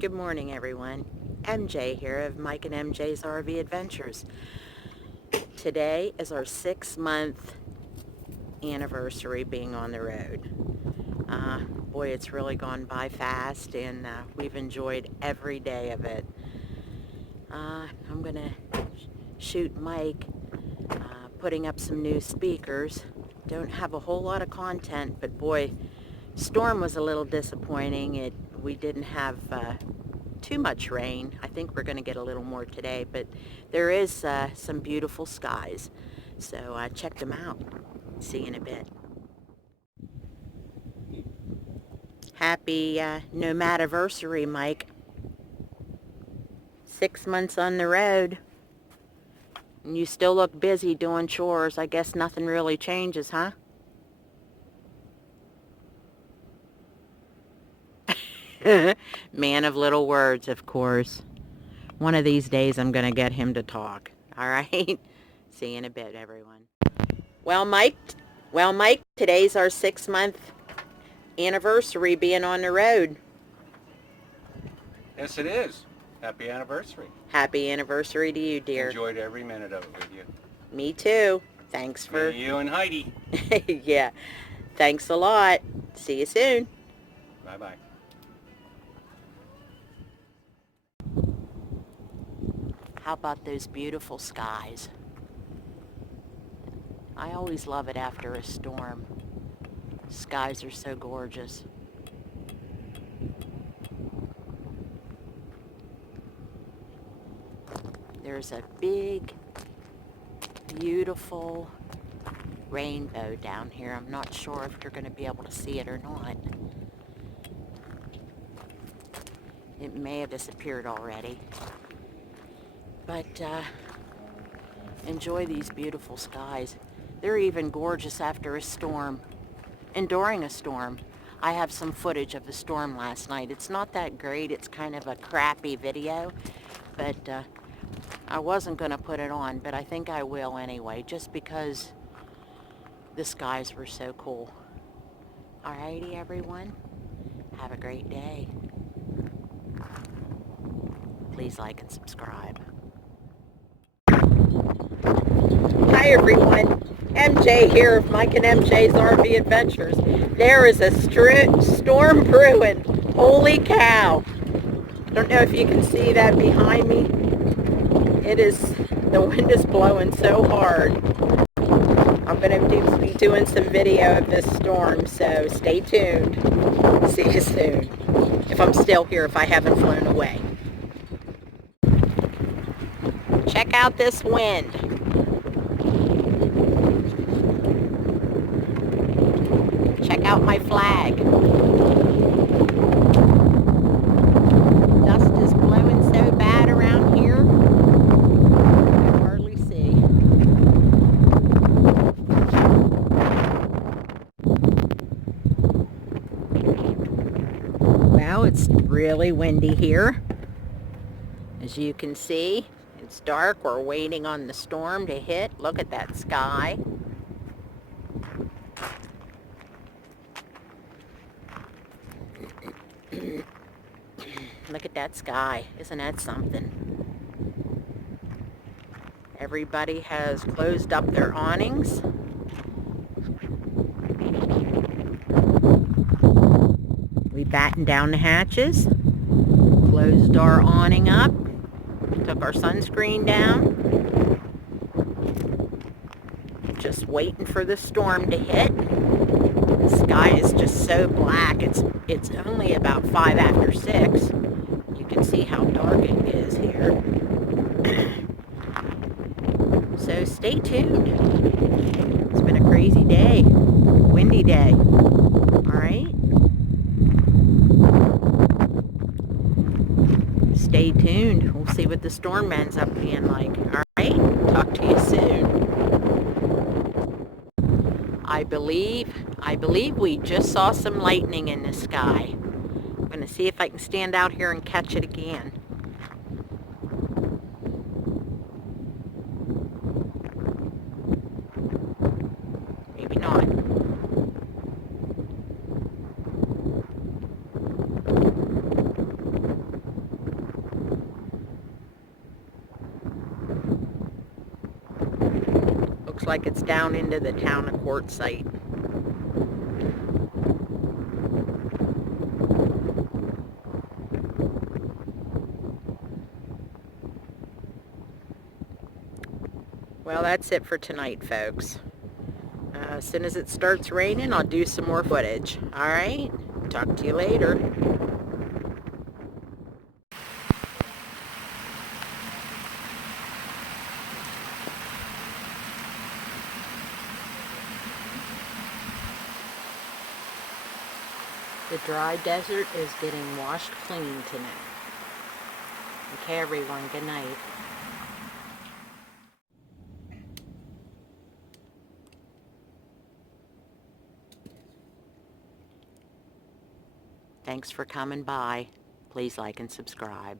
Good morning, everyone. MJ here of Mike and MJ's RV Adventures. Today is our 6-month anniversary being on the road. Boy, it's really gone by fast, and we've enjoyed every day of it. I'm going to shoot Mike putting up some new speakers. Don't have a whole lot of content, but boy, storm was a little disappointing. We didn't have too much rain. I think we're going to get a little more today, but there is some beautiful skies. So check them out. See you in a bit. Happy nomadiversary, Mike. 6 months on the road. And you still look busy doing chores. I guess nothing really changes, huh? Man of little words, of course. One of these days I'm going to get him to talk. All right? See you in a bit, everyone. Well, Mike, today's our 6-month anniversary being on the road. Yes, it is. Happy anniversary. Happy anniversary to you, dear. Enjoyed every minute of it with you. Me too. Thanks for... Me, you and Heidi. Yeah. Thanks a lot. See you soon. Bye-bye. How about those beautiful skies? I always love it after a storm. Skies are so gorgeous. There's a big, beautiful rainbow down here. I'm not sure if you're going to be able to see it or not. It may have disappeared already. But enjoy these beautiful skies. They're even gorgeous after a storm and during a storm. I have some footage of the storm last night. It's not that great. It's kind of a crappy video, but I wasn't going to put it on, but I think I will anyway, just because the skies were so cool. Alrighty, everyone. Have a great day. Please like and subscribe. Hi, everyone. MJ here of Mike and MJ's RV Adventures. There is a storm brewing. Holy cow. I don't know if you can see that behind me. The wind is blowing so hard. I'm going to be doing some video of this storm, so stay tuned. See you soon. If I'm still here, if I haven't flown away. Check out this wind. Check out my flag. Dust is blowing so bad around here, I can hardly see. Well, it's really windy here. As you can see, it's dark. We're waiting on the storm to hit. Look at that sky. Look at that sky. Isn't that something? Everybody has closed up their awnings. We battened down the hatches, closed our awning up, took our sunscreen down. Just waiting for the storm to hit. The sky is just so black. It's only about 5 after 6. You can see how dark it is here. So stay tuned. It's been a crazy day. Windy day. Alright? Stay tuned. We'll see what the storm ends up being like. Alright? Talk to you soon. I believe we just saw some lightning in the sky. I'm going to see if I can stand out here and catch it again. Maybe not. like it's down into the town of Quartzsite. Well, that's it for tonight, folks. As soon as it starts raining, I'll do some more footage. Alright? Talk to you later. The dry desert is getting washed clean tonight. Okay, everyone, good night. Thanks for coming by. Please like and subscribe.